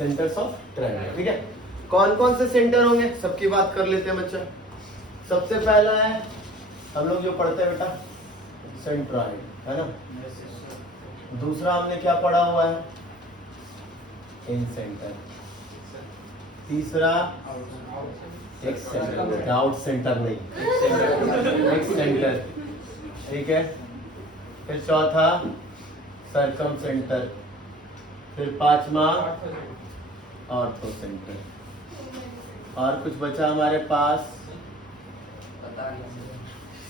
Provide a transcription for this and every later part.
Centres of triangle. ठीक है, कौन कौन से सेंटर होंगे सबकी बात कर लेते हैं बच्चा। सबसे पहला है हम लोग जो पढ़ते हैं बेटा सेंट्रॉइड, है ना। दूसरा हमने क्या पढ़ा हुआ है, इन सेंटर। तीसरा एक्स सेंटर, आउट सेंटर नहीं, एक्स सेंटर। ठीक है, फिर चौथा सर्कम सेंटर, फिर पांचवा ऑर्थो सेंटर। और कुछ बचा हमारे पास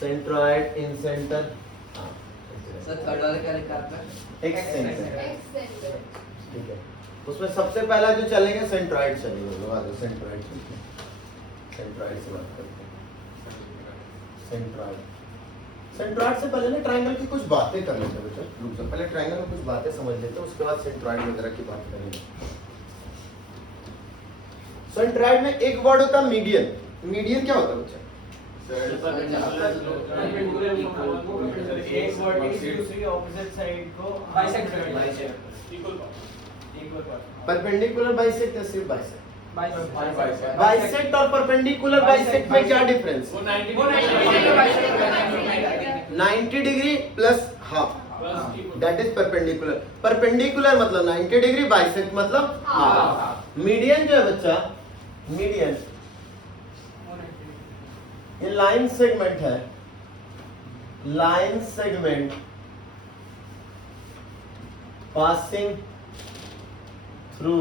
सेंट्रॉइड, इन सेंटर, एक्स सेंटर। ठीक है, उसमें सबसे पहला जो चलेंगे सेंट्रॉइड चलेंगे। सेंट्रॉइड सेंट्रॉइड से बात करते हैं। सेंट्रॉइड से पहले ना ट्रायंगल की कुछ बातें कर लेते हैं बेटा। रुक जाओ, पहले ट्रायंगल में कुछ बातें समझ लेते हैं, उसके बाद सेंट्रॉइड वगैरह की बात करेंगे। सेंट्रॉइड में एक वर्ड होता है मीडियन। मीडियन क्या होता है बच्चा? एक वर्टेक्स दूसरी ऑपोजिट साइड को परपेंडिकुलर बाइसेक्ट या सिर्फ बाइसेक्ट? बाइसेक्ट और परपेंडिकुलर बाइसेक्ट में क्या difference? 90 degree plus half, that is perpendicular. Perpendicular मतलब 90 डिग्री, बाइसेक्ट मतलब हाफ। मीडियन जो है बच्चा, मीडियन ये लाइन सेगमेंट है। Line segment passing through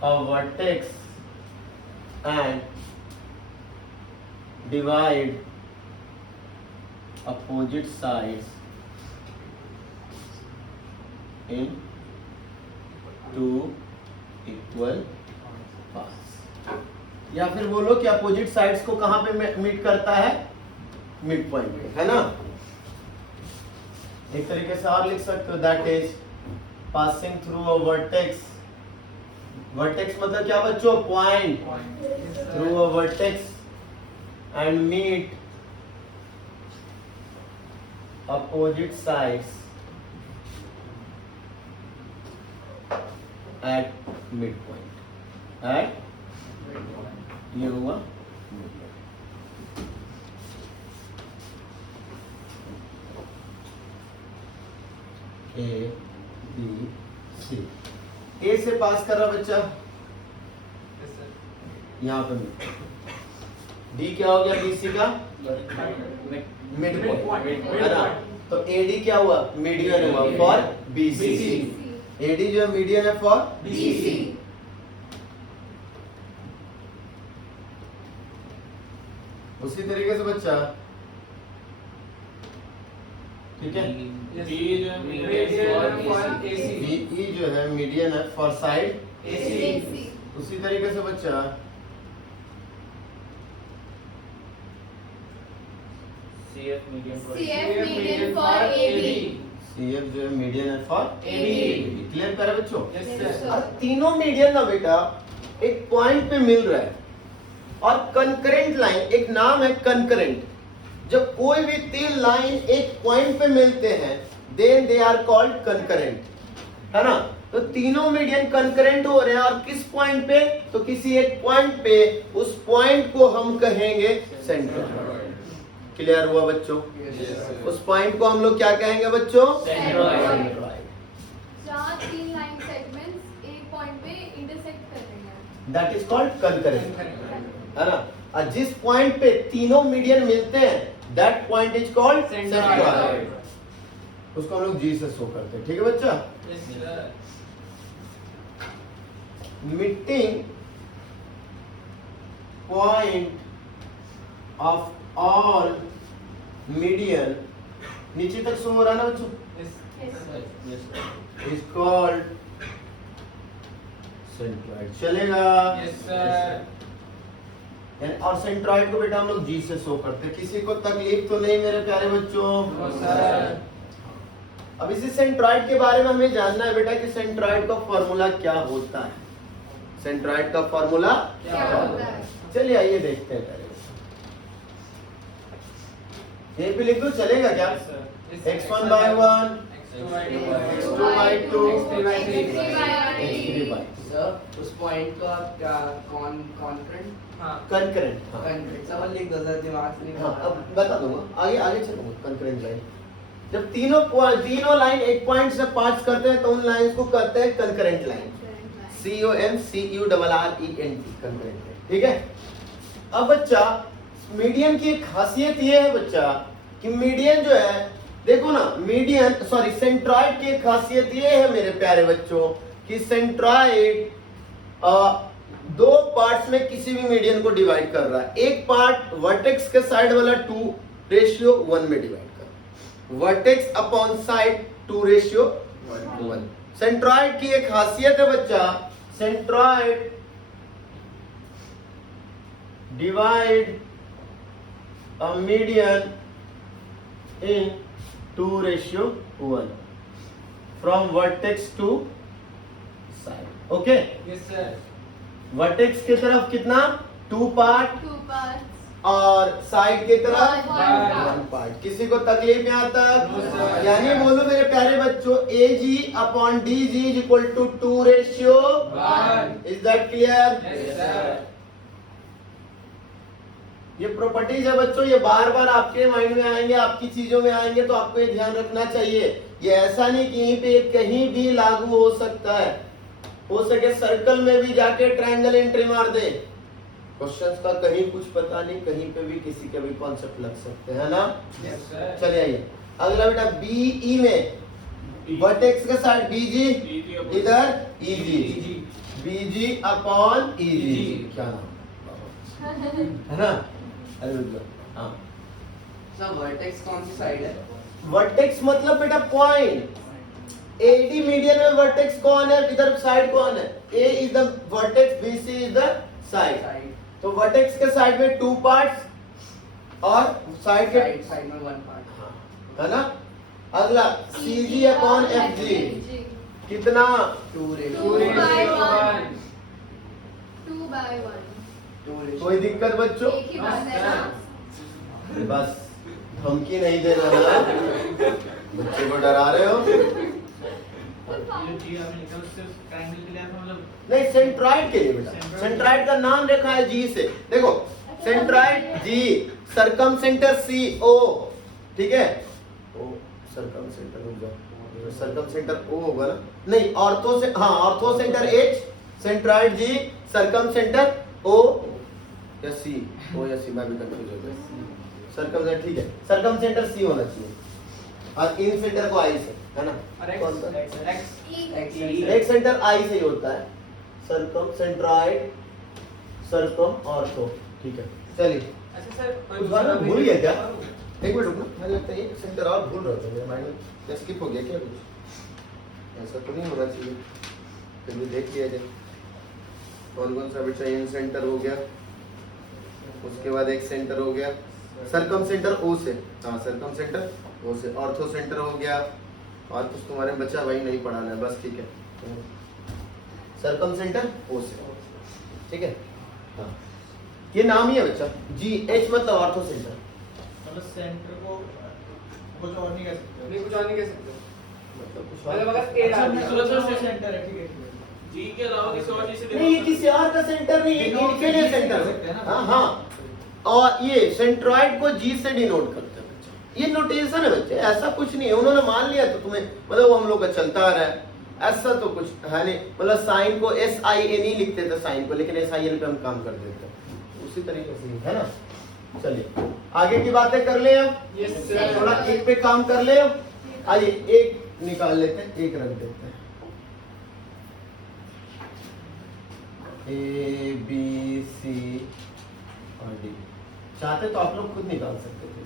a vertex and divide opposite sides in two equal parts। या फिर बोलो कि अपोजिट साइड्स को कहां पे मीट करता है? मिड पॉइंट पे, है ना। एक तरीके से और लिख सकते हो, that is passing through a vertex. Vertex मतलब क्या बच्चों? Point. Through a vertex and meet opposite sides at mid point. At ये हुआ ए बी सी। ए से पास कर रहा बच्चा, यहाँ पे डी क्या हो गया? बी सी का मिड पॉइंट, है ना। तो एडी क्या हुआ? मीडियन हुआ फॉर बी सी। एडी जो है मीडियन है फॉर बी सी। उसी तरीके से बच्चा, ठीक है, बी जो है मीडियन है फॉर साइड एसी। उसी तरीके से बच्चा CF median for AB। CF जो है मीडियन है फॉर AB। क्लियर करा बच्चों? Yes, sir। और तीनों मीडियन ना बेटा एक पॉइंट पे मिल रहा है, और कंकरेंट लाइन, एक नाम है कंकरेंट। जब कोई भी तीन लाइन एक पॉइंट पे मिलते हैं then they are called concurrent, है ना। तो तीनों मीडियन कंकरेंट हो रहे हैं, और किस पॉइंट पे? तो किसी एक पॉइंट पे। उस पॉइंट को हम कहेंगे सेंटर। क्लियर हुआ बच्चों? उस पॉइंट को हम लोग क्या कहेंगे बच्चों? सेंट्रॉइड। जहाँ तीन लाइन सेगमेंट्स एक पॉइंट पे इंटरसेक्ट कर रहे हैं, दैट इज कॉल्ड कंकरेंट, है ना। और जिस पॉइंट पे तीनों मीडियन मिलते हैं that point is called centroid. उसको हम लोग जी से शो करते हैं, ठीक है बच्चा। Meeting point of all median, नीचे तक शो हो रहा है ना बच्चों? Is called centroid. चलेगा? Yes, sir। और सेंट्रॉइड को बेटा हम लोग जी से शो करते हैं। किसी को तकलीफ तो नहीं मेरे प्यारे बच्चों? No, sir। अब इसी सेंट्रॉइड के बारे में हमें जानना है बेटा कि सेंट्रॉइड का फॉर्मूला क्या होता है। सेंट्रॉइड का फॉर्मूला क्या होता है? चलिए आइए देखते हैं पहले। ये भी लिख दो, चलेगा क्या? Yes, sir। x1/1 x2 by 2 x3 by sir उस पॉइंट को आप क्या कॉन्करेंट कंकरेंट। कंकरेंट सब लिख दो सर, दिमाग से नहीं हाँ बता अब बता दूंगा, आगे आगे चलूंगा। कंकरेंट लाइन जब तीनों लाइन एक पॉइंट से पास करते हैं तो उन लाइंस को कहते हैं कंकरेंट लाइन। CONCURRENT कंकरेंट, ठीक है। अब बच्चा मीडियन की एक खासियत ये है बच्चा कि मीडियन जो है, देखो ना, मीडियन सॉरी सेंट्रॉइड की एक खासियत ये है मेरे प्यारे बच्चों कि सेंट्रॉइड दो पार्ट्स में किसी भी मीडियन को डिवाइड कर रहा है। एक पार्ट वर्टेक्स के साइड वाला 2:1 में डिवाइड कर रहा है, वर्टेक्स अपॉन साइड 2:1। सेंट्रॉइड की एक खासियत है बच्चा, centroid divide a median in 2:1 from vertex to side. Okay? Yes sir. Vertex की तरफ कितना 2 पार्ट 2 parts और साइड की तरफ One 1 पार्ट। किसी को तकलीफ यहाँ तक? No, sir. यानी बोलो मेरे प्यारे बच्चों, AG upon DG is equal to 2:1. Is that clear? Yes sir. ये प्रॉपर्टीज है बच्चों, ये बार बार आपके माइंड में आएंगे, आपकी चीजों में आएंगे, तो आपको ये ध्यान रखना चाहिए। ये ऐसा नहीं कि यहीं पे कहीं भी लागू हो सकता है, हो सके सर्कल में भी जाके ट्रायंगल एंट्री मार दे। क्वेश्चंस का कहीं कुछ पता नहीं, कहीं पे भी किसी के भी कॉन्सेप्ट लग सकते हैं ना। Yes sir. चलिए आइए अगला बेटा, BE में वर्टेक्स के साथ BG, इधर EG, BG अपॉन EG, क्या नाम है ना? अरे हाँ, सर वर्टेक्स कौन सी साइड है? वर्टेक्स मतलब बेटा पॉइंट। AD मीडियन में वर्टेक्स कौन है, इधर साइड कौन है? A is the vertex, BC is the side. तो वर्टेक्स के साइड में 2 पार्ट्स और साइड के साइड में 1 पार्ट है ना। अगला CG अपॉन FG कितना? 2:1। 2/1 कोई दिक्कत बच्चों? एक ही बात है ना। बस धमकी नहीं देना ना, बच्चे को डरा रहे हो। नहीं, सेंट्रॉइड के लिए बेटा, सेंट्रॉइड का नाम रखा है G से। देखो सेंट्रॉइड G, सरकमसेंटर CO, ठीक है। ओ सरकमसेंटर रुक जाओ, सरकमसेंटर O होगा ना? नहीं, ऑर्थो से, हाँ ortho centre H, centroid G, सरकमसेंटर O या C, O या C, मैं भी कंफ्यूज हो गया। सरकमसेंटर ठीक है, सरकमसेंटर C होना चाहिए और इन सेंटर को I से, है ना? कौन सा? एक सेंटर I से ही होता है, सरकम, सेंट्रॉइड, सरकम, ऑर्थो, ठीक है। चलिए अच्छा सर, कुछ बार मैं भूल गया क्या? एक मिनट रुकना, मुझे लगता है एक सेंटर और भूल रहा था, मेरे माइंड में स्किप हो गया क्या कुछ? ऐसा तो नहीं होना चाहिए, फिर भी देख लिया जाए। कौन कौन सा बेटा? इन सेंटर हो गया, उसके बाद एक सेंटर हो गया सरकम सेंटर O से, हाँ सरकम सेंटर O से, ऑर्थो सेंटर हो गया, और कुछ तुम्हारे बच्चा भाई नहीं पढ़ाना है, बस ठीक है। सरकम सेंटर O से, ठीक है। हाँ ये नाम ही है बच्चा, GH मतलब ऑर्थो सेंटर। मतलब सेंटर को कुछ और नहीं कह सकते। नहीं कुछ और नहीं कह सकते, मतलब कुछ मतलब और अगर A डाल दिया मतलब सेंटर है, ठीक है। जी के अलावा किसी और चीज से नहीं, ये किसी और का सेंटर नहीं है, Denote इनके लिए से सेंटर कर है। सकते हैं ना। हाँ हाँ, और ये सेंट्रॉइड को G से डिनोट करते हैं बच्चे। ये नोटेशन है बच्चे, ऐसा कुछ नहीं है। उन्होंने मान लिया तो तुम्हें, मतलब हम लोग का चलता आ रहा है, ऐसा तो कुछ है नहीं। मतलब साइन को SIN लिखते थे साइन को, लेकिन SIN पे हम काम कर देते हैं, उसी तरीके से ही है ना। चलिए आगे की बातें कर ले हम, यस सर। थोड़ा एक पे काम कर ले हम। आइए एक निकाल लेते हैं, एक रख देते हैं। A B C और D, चाहते तो आप लोग खुद निकाल सकते थे।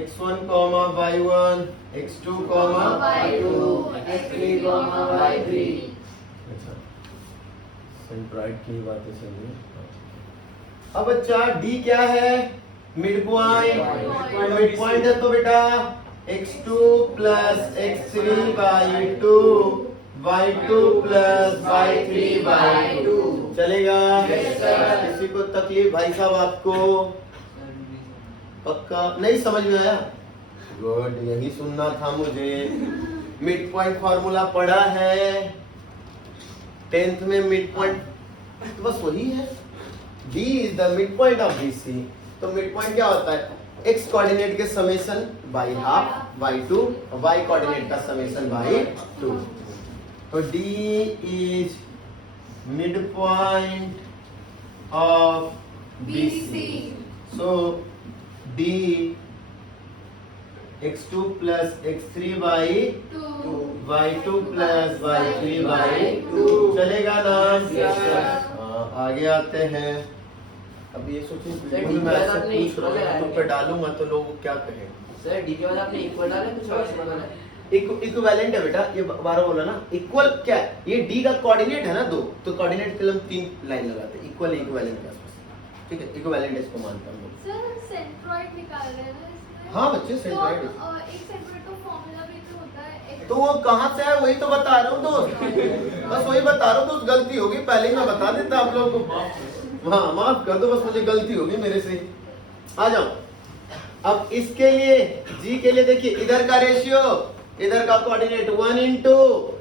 x1, y1, x2, y2 x3, y3 अच्छा, सेंट्रॉइड की बातें चलिए। अब बच्चा D क्या है? Mid point. मिड पॉइंट है तो बेटा x2 plus x3 by 2, y2 plus y3 by 2 चलेगा? Yes, sir. किसी को तकलीफ भाई साहब? आपको पक्का नहीं समझ में आया? गुड, यही सुनना था मुझे। मिड पॉइंट फॉर्मूला पढ़ा है 10th में। मिड पॉइंट तो बस वही है, D is the mid point of BC। तो मिड पॉइंट क्या होता है? x कोऑर्डिनेट के summation by half y2, y coordinate का समेशन बाई 2। तो D is mid point of BC। So D x2 plus x3 by y2 plus y3 by 2 चलेगा ना? हाँ, आगे आते हैं। अब ये सोचिए बिल्कुल मैं ऐसे पूछ रहा हूँ तो पे डालूंगा तो लोग क्या कहेंगे? सर डी के बाद आपने इक्वल डाला कुछ और सिंबल है? इक्विवेलेंट है बेटा, ये 12 बोला ना। इक्वल क्या है? ये D का कोऑर्डिनेट है ना 2, तो कोऑर्डिनेट के लिए हम 3 लाइन लगाते हैं, इक्वल इक्विवेलेंट के आसपास। ठीक है, इक्विवेलेंट इसको मानता हूँ। सर सेंट्रॉइड निकाल रहे हैं ना इसमें? हाँ बच्चे, सेंट्रॉइड। तो एक सेंट्रॉइड का फॉर्मूला भी तो होता है। तो वो कहाँ से है वही तो बता रहा हूँ दोस्त, बस वही बता रहा हूँ दोस्त। गलती होगी, पहले ही मैं बता देता आप लोगों को। हाँ माफ कर दो, बस मुझे गलती होगी मेरे से। आ जाओ अब इसके लिए, G के लिए देखिए, इधर का रेशियो, इधर का कोऑर्डिनेट 1 into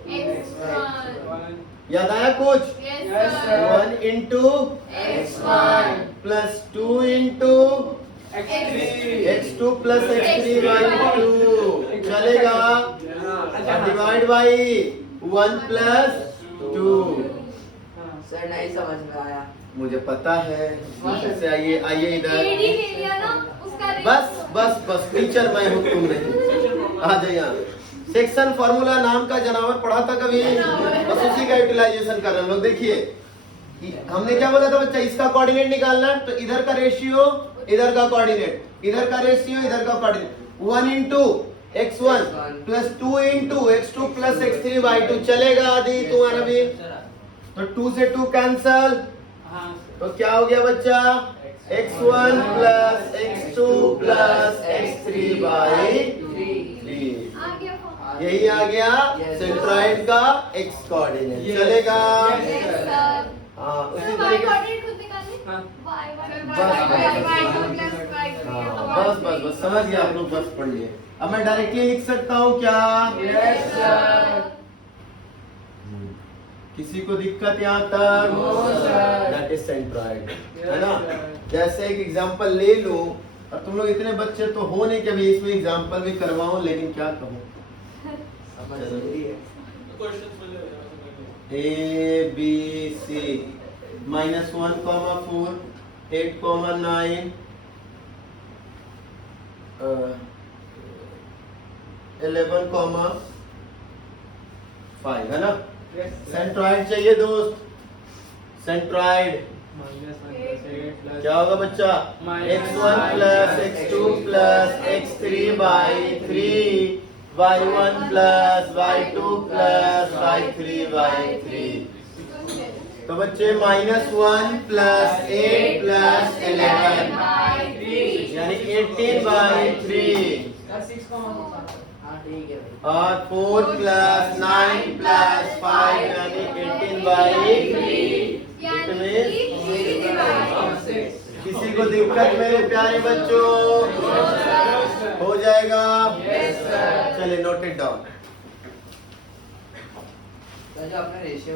x1। याद आया कुछ? Yes, sir. 1 into x1 plus 2 into x2 plus x3 by 2 चलेगा। Divide by 1 plus 2। सर नहीं समझ में आया। मुझे पता है। से आइए आइए इधर। AD ले लिया ना उसका बस बस बस, टीचर मैं हूँ, तुम नहीं। आ जाइए यहाँ। सेक्शन फॉर्मूला नाम का जानवर पढ़ा था कभी? बस उसी का यूटिलाइजेशन कर रहे हैं लोग। देखिए हमने क्या बोला था बच्चा, इसका कोऑर्डिनेट निकालना है, तो इधर का रेशियो, इधर का कोऑर्डिनेट, इधर का रेशियो, इधर का coordinate. 1 into x1 plus 2 into x2 plus x3 by 2 चलेगा आदि तुम्हारा भी। तो 2 से 2 कैंसल, तो क्या हो गया बच्चा? x1 plus x2 plus x3 by 3। आ गया फॉर्मूला। यही आ गया सेंट्रॉइड का x कोऑर्डिनेट। चलेगा? Yes, sir. हाँ उसी सर y तरीके कोऑर्डिनेट खुद निकालने? हाँ। बस बस बस समझ गया आप लोग, बस पढ़ लिए। अब मैं डायरेक्टली लिख सकता हूँ क्या? Yes, sir. किसी को दिक्कत यहाँ तक? No, sir. That is centroid, है ना? जैसे एक एग्जांपल ले लूं, और तुम लोग इतने बच्चे तो हो नहीं कि अभी इसमें एग्जांपल भी करवाऊं, लेकिन क्या कहूँ? समझ जरूरी है। क्वेश्चंस मिल जाएगा। A B C -1, 4, 8, 9, 11, 5 है ना? सेंट्रॉइड चाहिए दोस्त। सेंट्रॉइड क्या होगा बच्चा? x1 plus x2 plus x3 by 3, y1 plus y2 plus y3 by 3। तो बच्चे -1 plus 8 plus 11 यानी 18 by 3, हाँ ठीक है भाई। और 4 plus 9 plus 5 यानी 18 by 3। किसी को दिक्कत मेरे प्यारे बच्चों? हो जाएगा? चलिए नोट इट डाउन। सर जो आपने रेशियो